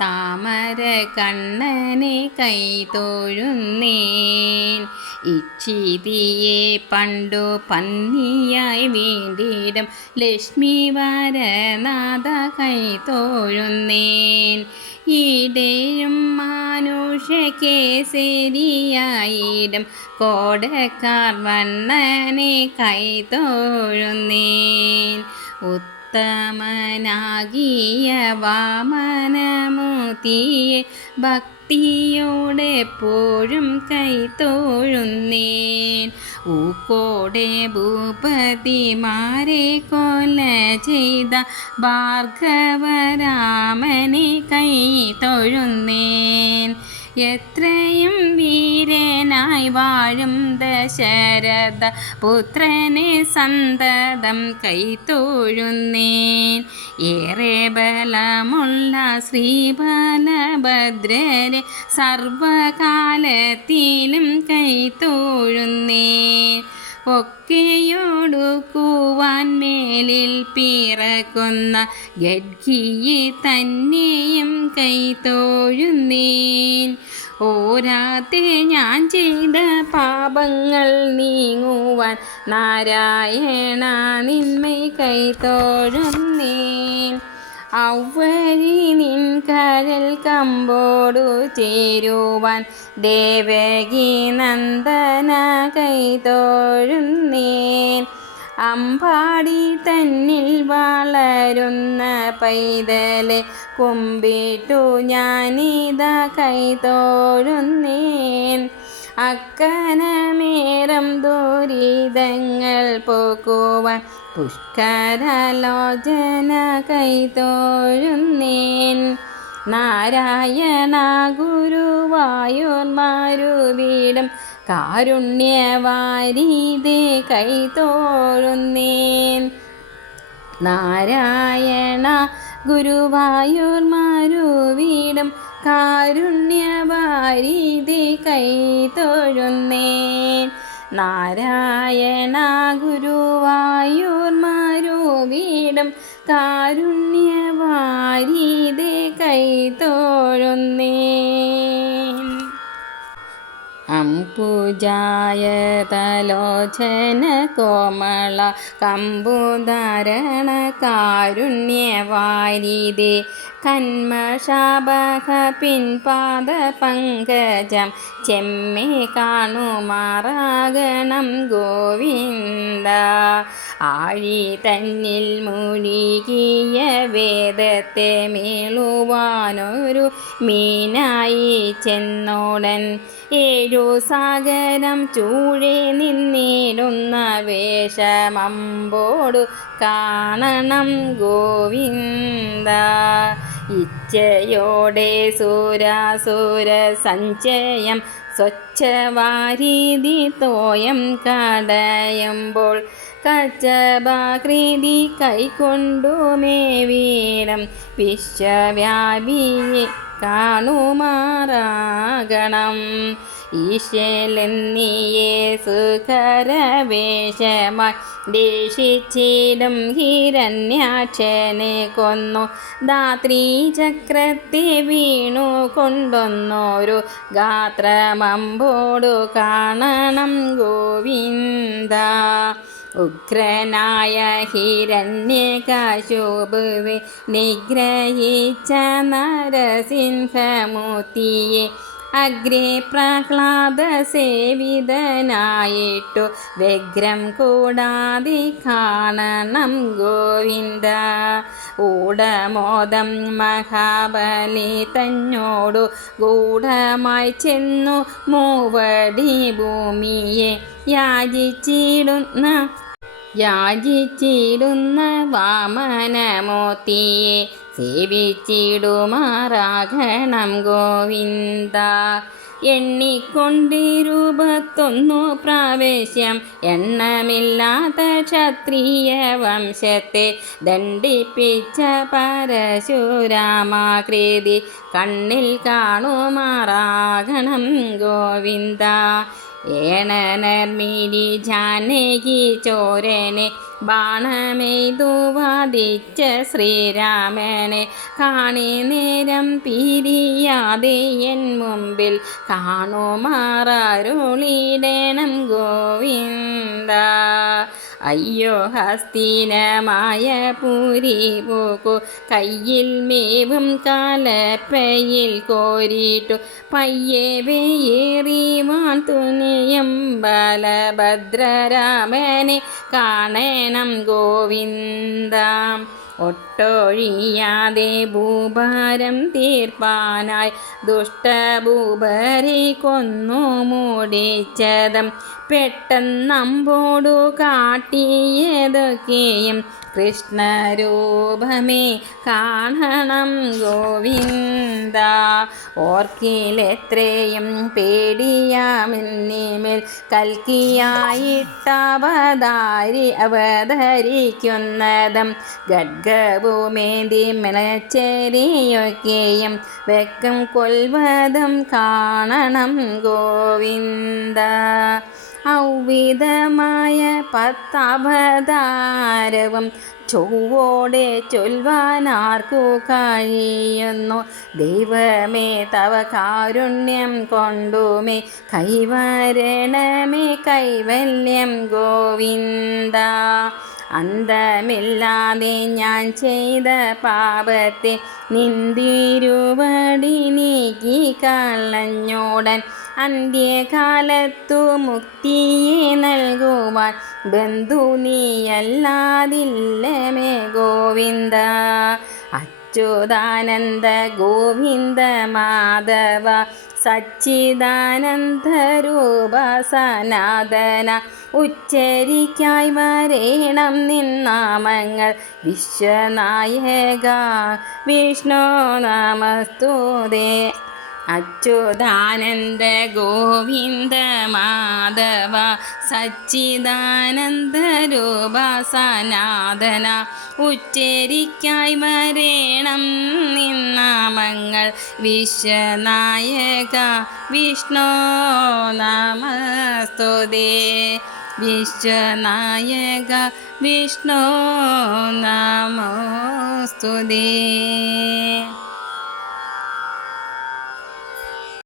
താമര കണ്ണനെ കൈതോഴുന്നേൻ. ഇച്ഛിതിയെ പണ്ടു പന്നിയായി വീണ്ടിടും. ലക്ഷ്മി വരനാഥ കൈതോഴുന്നേൻ. ഇടയും കേസരിയായിടും. കോടക്കാർ വണ്ണനെ കൈ തോഴുന്നേൻ ഉത്തമനാകിയ വാമനമൂർത്തിയെ ഭക്തിയോടെ എപ്പോഴും കൈത്തോഴുന്നേൻ ഊക്കോടെ ഭൂപതിമാരെ കൊല ചെയ്ത ഭാർഗവരാമനെ കൈ തൊഴുന്നേൻ എത്രയും വീരനായി വാഴും ദശരഥ പുത്രനെ സന്തതം കൈത്തോഴുന്നേൻ ഏറെ ബലമുള്ള ശ്രീബലഭദ്രരെ സർവകാലത്തിലും കൈത്തോഴുന്നേൻ ഒക്കെയൊടുക്കുവാൻ മേലിൽ പിറക്കുന്ന ഗഡ്ഗിയെ തന്നെയും കൈത്തോഴുന്നേൻ ഓരാത്തെ ഞാൻ ചെയ്ത പാപങ്ങൾ നീങ്ങുവാൻ നാരായണ നിന്മ കൈത്തോഴുന്നേൻ ഔവഴി നിൻ കരൽ കമ്പോടു ചേരുവാൻ ദേവകി നന്ദന കൈതോഴുന്നേൻ അമ്പാടി തന്നിൽ വളരുന്ന പൈതലെ കുമ്പിട്ടു ഞാനിത കൈതോഴുന്നേൻ അക്കനമേരം ദുരിതങ്ങൾ പോക്കുവാൻ പുഷ്കരലോചന കൈതോഴുന്നേൻ നാരായണ ഗുരുവായൂർമാരുവീടും കാരുണ്യവാരീതേ കൈതോഴുന്നേൻ. നാരായണ ഗുരുവായൂർമാരുവീടും കാരുണ്യവാരീതി കൈതൊഴുന്നേൻ. നാരായണ ഗുരുവായൂർമാരുവീടും കാരുണ്യവാരീതി കൈതൊഴുന്നേൻ. അംപുജായതലോചന കോമള കമ്പുധാരണ കാരുണ്യവാരിതേ കന്മഷാപക പിൻപാദ പങ്കജം ചെമ്മേ കാണുമാറാകണം ഗോവിന്ദ. ആഴി തന്നിൽ മുഴുകിയ വേദത്തെ മേളുവാനൊരു മീനായി ചെന്നോടൻ. ഏഴു സാഗരം ചൂഴെ നിന്നിടുന്ന വേഷമമ്പോടു കാണണം ഗോവിന്ദ. ഇച്ഛയോടെ സൂരാസൂര സഞ്ചയം സ്വച്ഛവാരീതി തോയം കടയുമ്പോൾ കച്ചബാകൃതി കൈക്കൊണ്ടുമേ വീരം വിശ്വവ്യാപിയെ കാണുമാറാകണം. ഈശലെന്നിയെ സുഖരവേഷമായി ദേഷിച്ചിടും ഹിരണ്യാക്ഷനെ കൊന്നു. ധാത്രീ ചക്രത്തെ വീണു കൊണ്ടൊന്നൊരു ഗാത്രമമ്പോടു കാണണം ഗോവിന്ദ. ഉഗ്രനായ ഹിരണ്യകാശോപുവെ നിഗ്രഹിച്ച നരസിംഹമൂർത്തിയെ അഗ്രേ പ്രഹ്ലാദ സേവിതനായിട്ടു വ്യഗ്രം കൂടാതെ കാണണം ഗോവിന്ദ. ഊടമോദം മഹാബലി തന്നോടു ഗൂഢമായി ചെന്നു മൂവടി ഭൂമിയെ യാചിച്ചിടുന്ന യാചിച്ചിടുന്ന വാമനമോത്തിയെ സേവിച്ചിടുമാറാകണം ഗോവിന്ദ. എണ്ണിക്കൊണ്ടിരുപത്തൊന്നു പ്രാവശ്യം എണ്ണമില്ലാത്ത ക്ഷത്രിയ വംശത്തെ ദണ്ഡിപ്പിച്ച പരശുരാമാകൃതി കണ്ണിൽ കാണുമാറാകണം ഗോവിന്ദ. ഏണനർമിരി ജാനകി ചോരനെ ബാണമെയ്തു വാദിച്ച ശ്രീരാമനെ കാണി നേരം പിരിയാതെ എൻ മുമ്പിൽ കാണുമാറുളിടണം ഗോവിന്ദ. അയ്യോ ഹസ്തീനമായ പൂരി പോക്കു കയ്യിൽ മേവും കാലപ്പയിൽ കോരിട്ടു. പയ്യെ വേറിവാൻ തുനിയും ബലഭദ്രരാമനെ കാണണം ഗോവിന്ദ. ഒട്ടൊഴിയാതെ ഭൂഭാരം തീർപ്പാനായി ദുഷ്ടഭൂപരെ കൊന്നു മൂടിച്ചതം പെട്ടെന്നമ്പോടു കാട്ടിയതൊക്കെയും കൃഷ്ണരൂപമേ കാണണം ഗോവിന്ദ. ഓർക്കിലെത്രയും പേടിയാമെന്നിമേൽ കൽക്കിയായിട്ടവതാരി അവതരിക്കുന്നതും ഗഡ്ഗഭൂമേന്തി മിളച്ചെരിയൊക്കെയും വെക്കം കൊൽവതും കാണണം ഗോവിന്ദ. ഔവിധമായ പത്താപതാരവം ചൊവ്വോടെ ചൊൽവാനാർക്കു കഴിയുന്നു? ദൈവമേ തവ കാരുണ്യം കൊണ്ടുമേ. കൈവരണമേ കൈവല്യം ഗോവിന്ദ. അന്തമില്ലാതെ ഞാൻ ചെയ്ത പാപത്തെ നിന്തിരുവടി നീക്കി കളഞ്ഞോടൻ. അന്ത്യകാലത്തു മുക്തിയെ നൽകുവാൻ ബന്ധു നീയല്ലാതില്ലമേ ഗോവിന്ദ? അച്യുതാനന്ദ ഗോവിന്ദ മാധവ സച്ചിദാനന്ദ രൂപ സനാതന ഉച്ചരിക്കായി വരേണം നിന്നാമങ്ങൾ വിശ്വനായക. വിഷ്ണു നമസ്തുതേ. അച്യുതാനന്ദ ഗോവിന്ദ മാധവ സച്ചിദാനന്ദ രൂപ സനാതന ഉച്ചരിക്കായി വരേണം നിന്നാമങ്ങൾ വിശ്വനായക വിഷ്ണു നമസ്തുതേ. വിശ്വനായക വിഷ്ണു നമോസ്തുതേ.